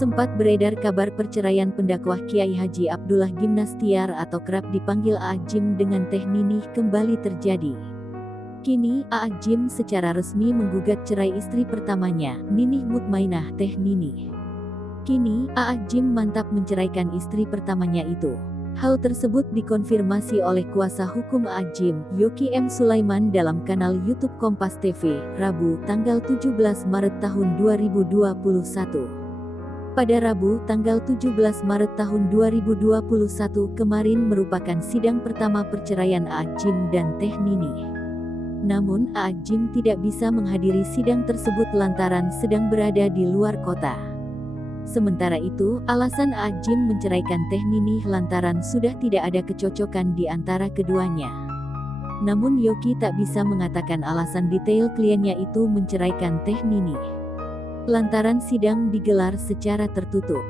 Sempat beredar kabar perceraian pendakwah Kiai Haji Abdullah Gimnastiar atau kerap dipanggil Aa Gym dengan Teh Ninih kembali terjadi. Kini, Aa Gym secara resmi menggugat cerai istri pertamanya, Ninih Mutmainah Teh Ninih. Kini, Aa Gym mantap menceraikan istri pertamanya itu. Hal tersebut dikonfirmasi oleh kuasa hukum Aa Gym, Yoki M. Sulaiman dalam kanal YouTube Kompas TV, Rabu, tanggal 17 Maret tahun 2021. Pada Rabu, tanggal 17 Maret tahun 2021 kemarin merupakan sidang pertama perceraian Aa Gym dan Teh Ninih. Namun, Aa Gym tidak bisa menghadiri sidang tersebut lantaran sedang berada di luar kota. Sementara itu, alasan Aa Gym menceraikan Teh Ninih lantaran sudah tidak ada kecocokan di antara keduanya. Namun Yoki tak bisa mengatakan alasan detail kliennya itu menceraikan Teh Ninih. Lantaran sidang digelar secara tertutup.